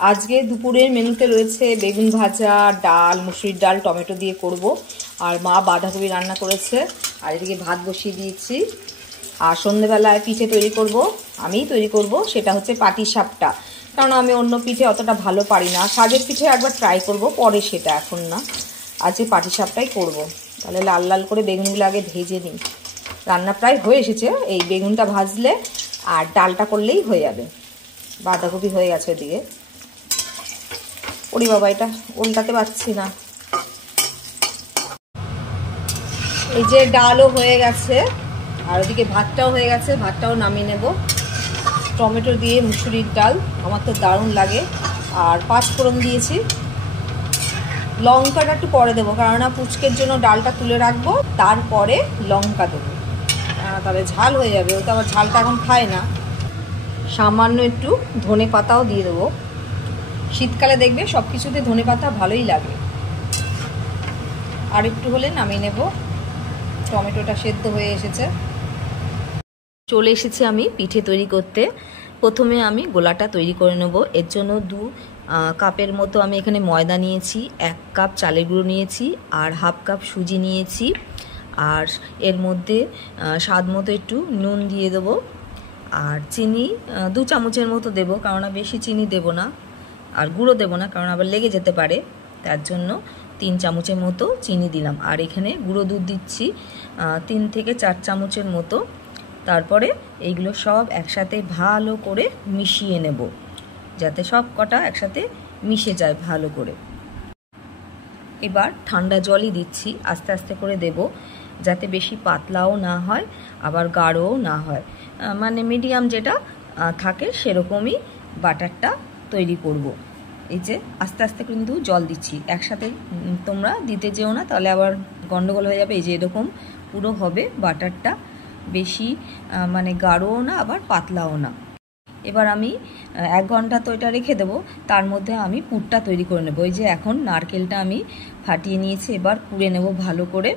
আজকে দুপুরের মেনুতে রয়েছে বেগুন ভাজা, ডাল, মুসুরির ডাল টমেটো দিয়ে করব। আর মা বাঁধাকপি রান্না করেছে, আর এদিকে ভাত বসিয়ে দিয়েছি। আর সন্ধ্যেবেলায় পিঠে তৈরি করব, আমিই তৈরি করব, সেটা হচ্ছে পাটিসাপটা। কারণ আমি অন্য পিঠে অতটা ভালো পারি না। সাজের পিঠে একবার ট্রাই করব, পরে সেটা, এখন না। আজকে পাটিসাপটাই করব। তাহলে লাল লাল করে বেগুনগুলো আগে ভেজে নিই। রান্না প্রায় হয়ে এসেছে, এই বেগুনটা ভাজলে আর ডালটা করলেই হয়ে যাবে। বাঁধাকপি হয়ে গেছে ওদিকে। ওরে বাবা, এটা উল্টাতে পারছি না। এই যে ডালও হয়ে গেছে, আর ওদিকে ভাতটাও হয়ে গেছে, ভাতটাও নামিয়ে নেব। টমেটো দিয়ে মুসুরির ডাল আমার তো দারুণ লাগে। আর 5 ফোড়ন দিয়েছি। লঙ্কাটা একটু পরে দেবো, কেননা পুচকের জন্য ডালটা তুলে রাখবো, তারপরে লঙ্কা দেবো, তাহলে ঝাল হয়ে যাবে। ও তো আবার ঝালটা এখন খায় না। সামান্য একটু ধনে পাতাও দিয়ে দেবো। শীতকালে দেখবে সব কিছুতে ধনে পাতা ভালোই লাগে। আর একটু হলে নামিয়ে নেব। টমেটোটা সেদ্ধ হয়ে এসেছে। চলে এসেছি আমি পিঠে তৈরি করতে। প্রথমে আমি গোলাটা তৈরি করে নেব। এর জন্য 2 কাপের মতো আমি এখানে ময়দা নিয়েছি, 1 কাপ চালের গুঁড়ো নিয়েছি, আর 1/2 কাপ সুজি নিয়েছি। আর এর মধ্যে স্বাদ মতো একটু নুন দিয়ে দেবো। আর চিনি 2 চামচের মতো দেবো, কেননা বেশি চিনি দেবো না। আর গুঁড়ো দেবো না, কারণ আবার লেগে যেতে পারে। তার জন্য 3 চামচের মতো চিনি দিলাম। আর এখানে গুঁড়ো দুধ দিচ্ছি 3 থেকে 4 চামচের মতো। তারপরে এইগুলো সব একসাথে ভালো করে মিশিয়ে নেব, যাতে সব কটা একসাথে মিশে যায় ভালো করে। এবার ঠান্ডা জলই দিচ্ছি, আস্তে আস্তে করে দেব, যাতে বেশি পাতলাও না হয় আবার গাঢ়ও না হয়। মানে মিডিয়াম যেটা থাকে সেরকমই বাটারটা তৈরি করব। এই যে আস্তে আস্তে কিন্তু জল দিচ্ছি, একসাথে তোমরা দিতে যেও না, তাহলে আবার গন্ডগোল হয়ে যাবে। এই যে এরকম পুরো হবে বাটারটা, বেশি মানে গাঢ়ও না আবার পাতলাও না। এবার আমি 1 ঘন্টা তো এটা রেখে দেবো। তার মধ্যে আমি পুরটা তৈরি করে নেব। এই যে এখন নারকেলটা আমি ফাটিয়ে নিয়েছি, এবার কুড়ে নেব ভালো করে,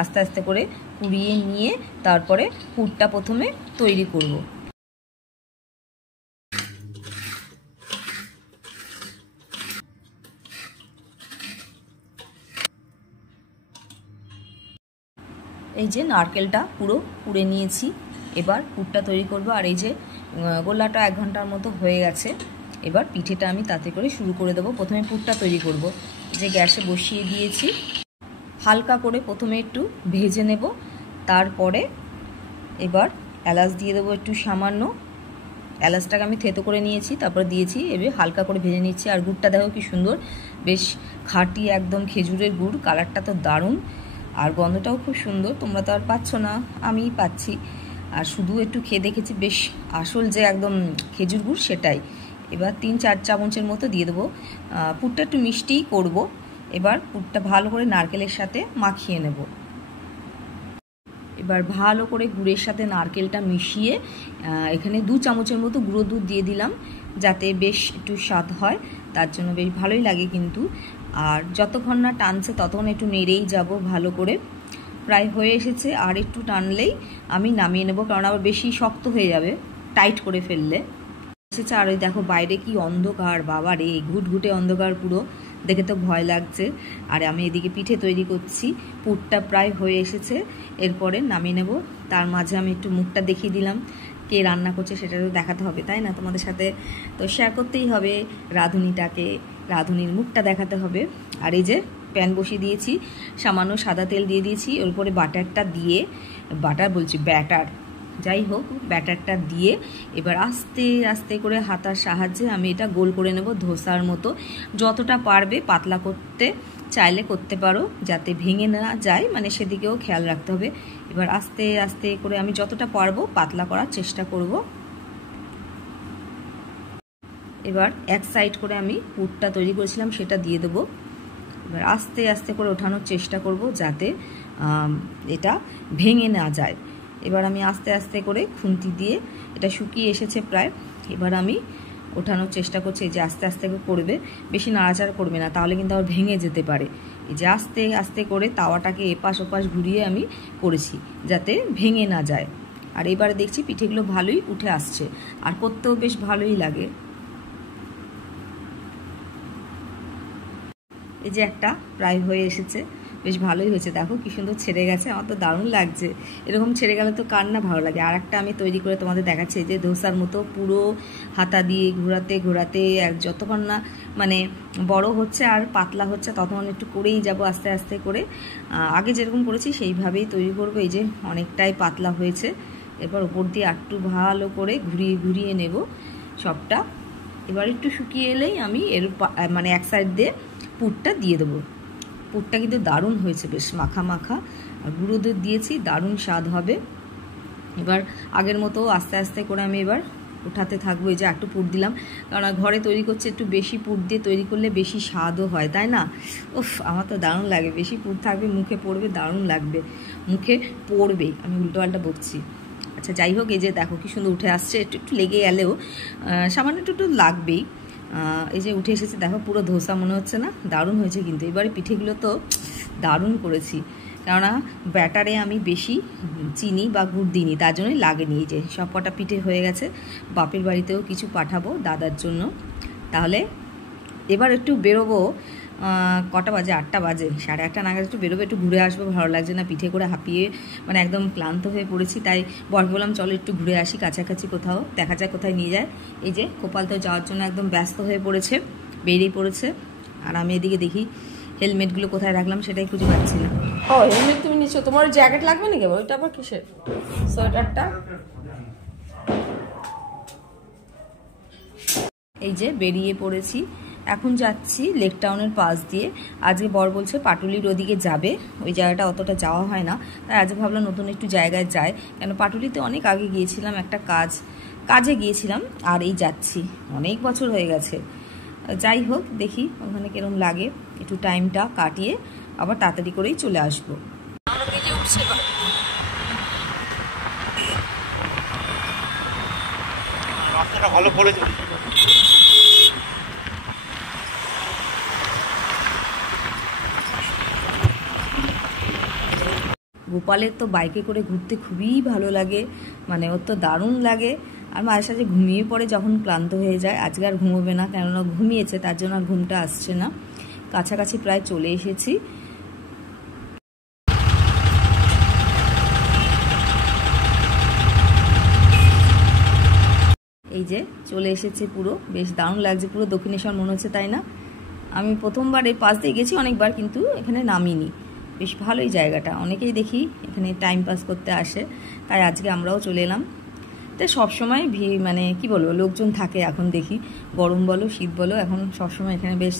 আস্তে আস্তে করে কুড়িয়ে নিয়ে তারপরে পুরটা প্রথমে তৈরি করব। এই যে নারকেলটা পুরো কুড়ে নিয়েছি, এবার পুরটা তৈরি করব। আর এই যে গোলাটা 1 ঘন্টার মতো হয়ে গেছে। এবার পিঠেটা আমি তাতে করে শুরু করে দেবো। প্রথমে পুরটা তৈরি করব। যে গ্যাসে বসিয়ে দিয়েছি, হালকা করে প্রথমে একটু ভেজে নেব। তারপরে এবার এলাচ দিয়ে দেবো একটু সামান্য। এলাচটাকে আমি থেতো করে নিয়েছি, তারপরে দিয়েছি। এবার হালকা করে ভেজে নিচ্ছি। আর গুড়টা দেখো কি সুন্দর, বেশ খাঁটি একদম খেজুরের গুড়। কালারটা তো দারুণ, আর গন্ধটাও খুব সুন্দর। তোমরা তো আর পাচ্ছ না, আমিই পাচ্ছি। আর শুধু একটু খেয়ে দেখেছি, বেশ আসল যে একদম খেজুর গুড় সেটাই। এবার 3-4 চামচের মতো দিয়ে দেবো। পুরটা একটু মিষ্টিই করব। এবার পুরটা ভালো করে নারকেলের সাথে মাখিয়ে নেব। এবার ভালো করে গুড়ের সাথে নারকেলটা মিশিয়ে এখানে 2 চামচের মতো গুঁড়ো দুধ দিয়ে দিলাম, যাতে বেশ একটু স্বাদ হয়। তার জন্য বেশ ভালোই লাগে কিন্তু। আর যতক্ষণ না টানছে ততক্ষণ একটু নেড়েই যাব ভালো করে। প্রায় হয়ে এসেছে, আর একটু টানলেই আমি নামিয়ে নেব, কারণ আবার বেশি শক্ত হয়ে যাবে টাইট করে ফেললে। এসেছে। আর ওই দেখো বাইরে কি অন্ধকার, বাবা রে, ঘুটঘুটে অন্ধকার পুরো, দেখে তো ভয় লাগছে। আর আমি এদিকে পিঠে তৈরি করছি। পুরটা প্রায় হয়ে এসেছে, এরপরে নামিয়ে নেব। তার মাঝে আমি একটু মুখটা দেখিয়ে দিলাম, কে রান্না করছে সেটা তো দেখাতে হবে, তাই না? তোমাদের সাথে তো শেয়ার করতেই হবে রাঁধুনিটাকে, রাঁধুনির মুখটা দেখাতে হবে। আর এই যে প্যান বসিয়ে দিয়েছি, সামান্য সাদা তেল দিয়ে দিয়েছি, ওর উপরে বাটারটা দিয়ে, ব্যাটার, যাই হোক ব্যাটারটা দিয়ে এবার আস্তে আস্তে করে হাতার সাহায্যে আমি এটা গোল করে নেব ধোসার মতো। যতটা পারবে পাতলা করতে চাইলে করতে পারো, যাতে ভেঙে না যায়, মানে সেদিকেও খেয়াল রাখতে হবে। এবার আস্তে আস্তে করে আমি যতটা পারবো পাতলা করার চেষ্টা করব। এবার এক সাইড করে আমি পুরটা তৈরি করেছিলাম সেটা দিয়ে দেবো। এবার আস্তে আস্তে করে ওঠানোর চেষ্টা করব, যাতে এটা ভেঙে না যায়। এবার আমি আস্তে আস্তে করে খুন্তি দিয়ে, এটা শুকিয়ে এসেছে প্রায়, এবার আমি ওঠানোর চেষ্টা করছি। এই যে আস্তে আস্তে করবে, বেশি নাড়াচাড়া করবে না, তাহলে কিন্তু আবার ভেঙে যেতে পারে। এই যে আস্তে আস্তে করে তাওয়াটাকে এপাশ ওপাশ ঘুরিয়ে আমি করেছি, যাতে ভেঙে না যায়। আর এবারে দেখছি পিঠেগুলো ভালোই উঠে আসছে, আর করতেও বেশ ভালোই লাগে। এই যে একটা প্রায় হয়ে এসেছে, বেশ ভালোই হয়েছে। দেখো কি সুন্দর ছেড়ে গেছে, আমার তো দারুণ লাগছে। এরকম ছেড়ে গেলে তো কার না ভালো লাগে। আর একটা আমি তৈরি করে তোমাদের দেখাচ্ছি, যে ধোসার মতো পুরো হাতা দিয়ে ঘোরাতে ঘোরাতে যতক্ষণ না মানে বড় হচ্ছে আর পাতলা হচ্ছে ততক্ষণ একটু করেই যাব আস্তে আস্তে করে। আগে যেরকম করেছি সেইভাবেই তৈরি করবো। এই যে অনেকটাই পাতলা হয়েছে, এরপর উপর দিয়ে একটু ভালো করে ঘুরিয়ে ঘুরিয়ে নেব সবটা। এবার একটু শুকিয়ে এলেই আমি এর মানে এক সাইড দিয়ে পুরটা দিয়ে দেবো। পুরটা কিন্তু দারুণ হয়েছে, বেশ মাখা মাখা, আর গুঁড়ো দুধ দিয়েছি, দারুণ স্বাদ হবে। এবার আগের মতো আস্তে আস্তে করে আমি এবার উঠাতে থাকবো। এই যে একটু পুর দিলাম, কারণ ঘরে তৈরি করছে, একটু বেশি পুর দিয়ে তৈরি করলে বেশি স্বাদও হয়, তাই না? উফ, আমার তো দারুণ লাগে। বেশি পুর থাকবে, মুখে পড়বে, দারুণ লাগবে, মুখে পড়বে। আমি উল্টোপাল্টা বকছি। আচ্ছা যাই হোক, এই যে দেখো কি সুন্দর উঠে আসছে। একটু একটু লেগে গেলেও সামান্য একটু একটু লাগবেই। এই যে উঠে এসেছে, দেখো পুরো ধোসা মনে হচ্ছে না? দারুণ হয়েছে কিন্তু। এবারে পিঠেগুলো তো দারুণ করেছি, কেননা ব্যাটারে আমি বেশি চিনি বা গুড় দিইনি, তার জন্যই লাগেনি। এই যে সব কটা পিঠে হয়ে গেছে, বাপের বাড়িতেও কিছু পাঠাবো দাদার জন্য। তাহলে এবার একটু বেরোবো, কটা বাজে? 8টা বাজে, 8:30 নাগাদ একটু বেরোবো, একটু ঘুরে আসবো। ভালো লাগছে না, পিঠে করে হাঁপিয়ে মানে একদম ক্লান্ত হয়ে পড়েছি। তাই বরকে বললাম চলো একটু ঘুরে আসি কাছাকাছি কোথাও, দেখা যাক কোথায় নিয়ে যায়। এই যে কোপাল তো যাওয়ার জন্য একদম ব্যস্ত হয়ে পড়েছে, বেরিয়ে পড়েছে। আর আমি এদিকে দেখি হেলমেটগুলো কোথায় রাখলাম সেটাই খুঁজে পাচ্ছি না। ও হেলমেট তুমি নিচ্ছ, তোমার জ্যাকেট লাগবে নাকি? ওইটা আবার কিসের? সোয়েটারটা। এই যে বেরিয়ে পড়েছি, এখন যাচ্ছি লেক টাউনের পাশ দিয়ে। আজকে বর বলছে পাটুলির ওদিকে যাবে, ওই জায়গাটা অতটা যাওয়া হয় না, তাই আজকে ভাবলাম নতুন একটু জায়গায় যায়। কেন পাটুলিতে অনেক আগে গিয়েছিলাম, একটা কাজে গিয়েছিলাম, আর এই যাচ্ছি, অনেক বছর হয়ে গেছে। যাই হোক, দেখি ওখানে কিরম লাগে, একটু টাইমটা কাটিয়ে আবার তাড়াতাড়ি করেই চলে আসবো। রাস্তাটা ভালো করেছে। গোপালের তো বাইকে করে ঘুরতে খুবই ভালো লাগে, মানে ওর তো দারুণ লাগে। আর মাঝে সাঝে ঘুমিয়ে পড়ে যখন ক্লান্ত হয়ে যায়। আজকে আর ঘুমোবে না, কেননা ঘুমিয়েছে, তার জন্য আর ঘুমটা আসছে না। কাছাকাছি প্রায় চলে এসেছি। এই যে চলে এসেছে, পুরো বেশ দারুণ লাগছে, পুরো দক্ষিণেশ্বর মনে হচ্ছে, তাই না? আমি প্রথমবার এই পাশ দিয়ে গেছি অনেকবার, কিন্তু এখানে নামিনি। বেশ ভালোই জায়গাটা, অনেকেই দেখি এখানে টাইম পাস করতে আসে, তাই আজকে আমরাও চলে এলাম। তাই সবসময় মানে কি বলবো, লোকজন থাকে এখন দেখি, গরম বলো শীত বলো, এখন সবসময় এখানে বেশ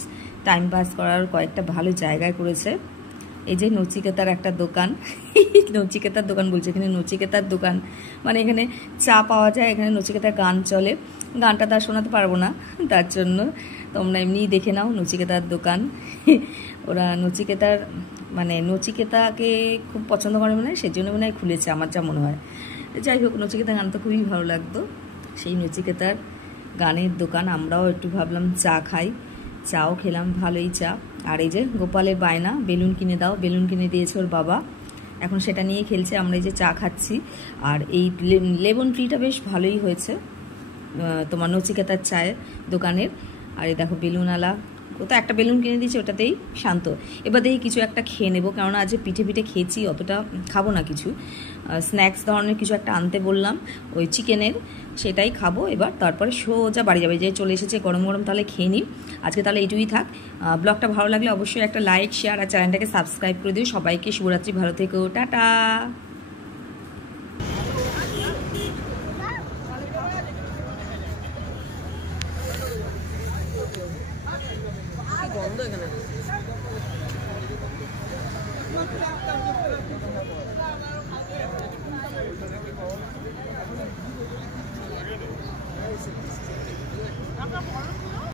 টাইম পাস করার কয়েকটা ভালো জায়গায় করেছে। এই যে নচিকেতার একটা দোকান, নচিকেতার দোকান বলছে, এখানে নচিকেতার দোকান মানে এখানে চা পাওয়া যায়, এখানে নচিকেতার গান চলে। গানটা তার শোনাতে পারবো না, তার জন্য তোমরা এমনিই দেখে নাও নচিকেতার দোকান। ওরা নচিকেতার মানে নচিকেতাকে খুব পছন্দ করে মনে হয়, সেজন্য মনে হয় খুলেছে, আমার যা মনে হয়। যাই হোক, নচিকেতার গান তো খুবই ভালো লাগতো। সেই নচিকেতার গানের দোকান, আমরাও একটু ভাবলাম চা খাই, চাও খেলাম, ভালোই চা। আর এই যে গোপালের বায়না, বেলুন কিনে দাও, বেলুন কিনে দিয়েছে ওর বাবা, এখন সেটা নিয়ে খেলছে। আমরা এই যে চা খাচ্ছি, আর এই লেমন ট্রিটা বেশ ভালোই হয়েছে তোমার নচিকেতার চায়ের দোকানের। আর এই দেখো বেলুনওয়ালা, ও তো একটা বেলুন কিনে দিয়েছে, ওটাতেই শান্ত। এবার দেখি কিছু একটা খেয়ে নেবো, কেননা আজ পিঠে পিঠে খেয়েছি, অতটা খাবো না। কিছু স্ন্যাক্স ধরনের কিছু একটা আনতে বললাম, ওই চিকেনের, সেটাই খাবো। এবার তারপরে সোজা বাড়ি যাবে, যে চলে এসেছে গরম গরম, তাহলে খেয়ে নিই। আজকে তাহলে এইটুকুই থাক। ব্লগটা ভালো লাগলে অবশ্যই একটা লাইক, শেয়ার আর চ্যানেলটাকে সাবস্ক্রাইব করে দিও। সবাইকে শুভরাত্রি, ভালো থেকো, টাটা। বন্ধ এখানে।